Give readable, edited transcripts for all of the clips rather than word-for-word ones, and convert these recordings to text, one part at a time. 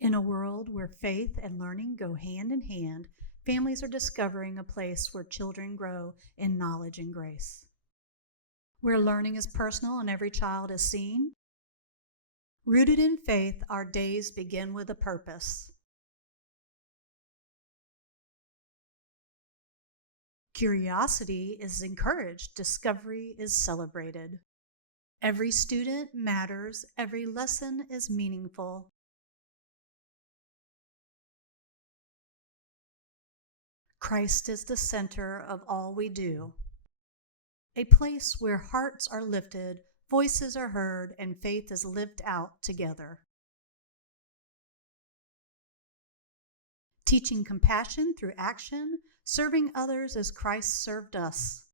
In a world where faith and learning go hand in hand, families are discovering a place where children grow in knowledge and grace. Where learning is personal and every child is seen. Rooted in faith, our days begin with a purpose. Curiosity is encouraged, discovery is celebrated. Every student matters, every lesson is meaningful. Christ is the center of all we do. A place where hearts are lifted, voices are heard, and faith is lived out together. Teaching compassion through action, serving others as Christ served us.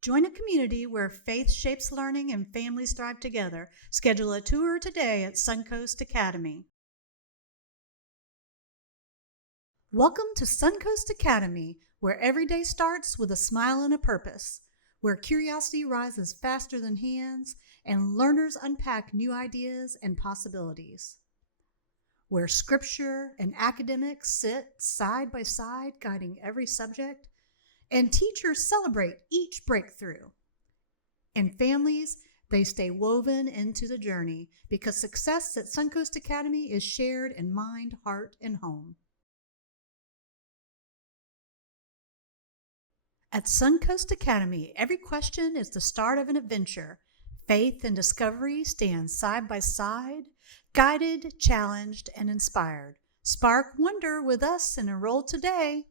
Join a community where faith shapes learning and families thrive together. Schedule a tour today at Suncoast Academy. Welcome to Suncoast Academy, where every day starts with a smile and a purpose, where curiosity rises faster than hands and learners unpack new ideas and possibilities, where scripture and academics sit side by side guiding every subject, and teachers celebrate each breakthrough. And families, they stay woven into the journey because success at Suncoast Academy is shared in mind, heart, and home. At Suncoast Academy, every question is the start of an adventure. Faith and discovery stand side by side, guided, challenged, and inspired. Spark wonder with us and enroll today.